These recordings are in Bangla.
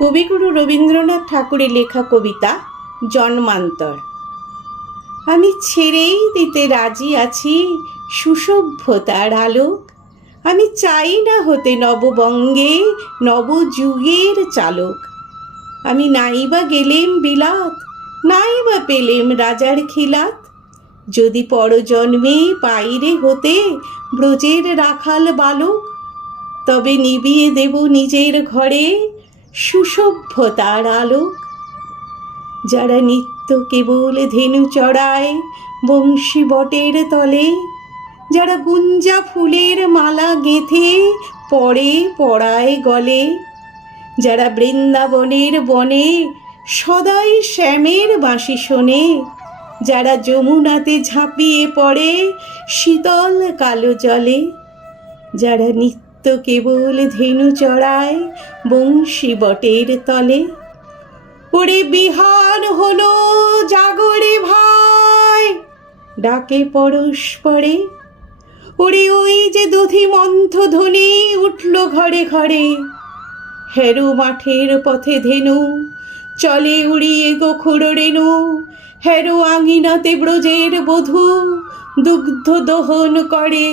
কবিগুরু রবীন্দ্রনাথ ঠাকুরের লেখা কবিতা জন্মান্তর। আমি ছেড়েই দিতে রাজি আছি সুসভ্যতার আলোক। আমি চাই না হতে নববঙ্গে নবযুগের চালক। আমি নাইবা গেলেম বিলাত, নাইবা পেলেম রাজার খিলাত। যদি পরজন্মে পাইরে হতে ব্রজের রাখাল বালক, তবে নিবিয়ে দেব নিজের ঘরে সুসভ্যতার আলোক। যারা নিত্য কেবল ধেনু চড়ায় বংশী বটের তলে, যারা গুঞ্জা ফুলের মালা গেঁথে পরে পড়ায় গলে, যারা বৃন্দাবনের বনে সদাই শ্যামের বাঁশি শোনে, যারা যমুনাতে ঝাঁপিয়ে পড়ে শীতল কালো জলে, যারা নিত্য কেবল ধেনু চড়ায় বংশী বটের তলে। ওরে বিহান হলো জাগরে ভাই, ডাকে পরস্পরে। ওরে ওই যে দধিমন্থ ধ্বনি উঠল ঘরে ঘরে। হেরো মাঠের পথে ধেনু চলে উড়িয়ে গোখুর রেণু। হেরো আঙিনাতে ব্রজের বধূ দুগ্ধ দহন করে।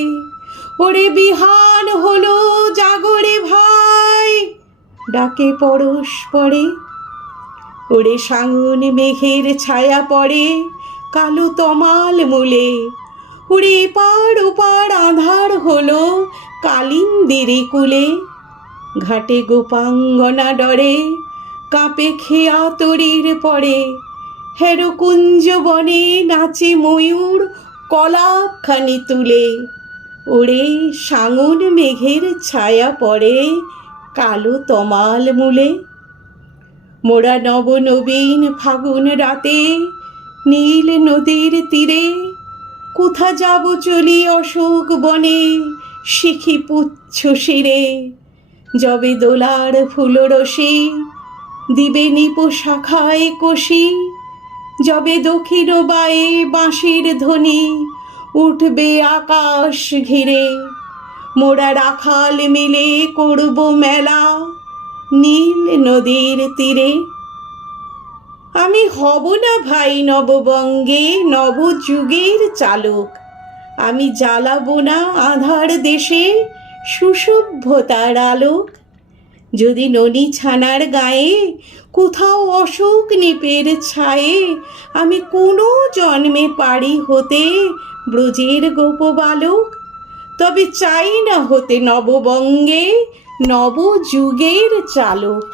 ওরে বিহান হলো জাগরে ভাই, ডাকে পরস্পরে। ওরে সাঙন মেঘের ছায়া পড়ে কালো তমাল মূলে। ওরে এপার ওপার আঁধার হলো কালিন্দিরি কুলে। ঘাটে গোপাঙ্গনা ডরে কাঁপে খেয়া তরির পরে। হেরো কুঞ্জ বনে নাচে ময়ূর কলাপখানি তুলে। ওরে সাঙন মেঘের ছায়া পড়ে কালো তমাল মূলে। মোরা নবনবীন ফাগুন রাতে নীল নদীর তীরে, কোথা যাব চলি অশোক বনে শিখি পুচ্ছ শিরে। যবে দোলার ফুল রসি দিবে নিপ শাখায় কষি, যবে দক্ষিণ বায়ে বাঁশির ধ্বনি উঠবে আকাশ ঘিরে। মোরা রাখাল মিলে করব মেলা নীল নদীর তীরে। আমি হব না ভাই নববঙ্গে নবযুগের চালক। আমি জ্বালাবো না আধার দেশে সুসভ্যতার আলোক। যদি ননি ছানার গায়ে কোথাও অশোক নিপের ছায়ে, আমি কোনো জন্মে পারি হতে ব্রজের গোপবালক। তবে চাই না হতে নববঙ্গে নবযুগের চালক।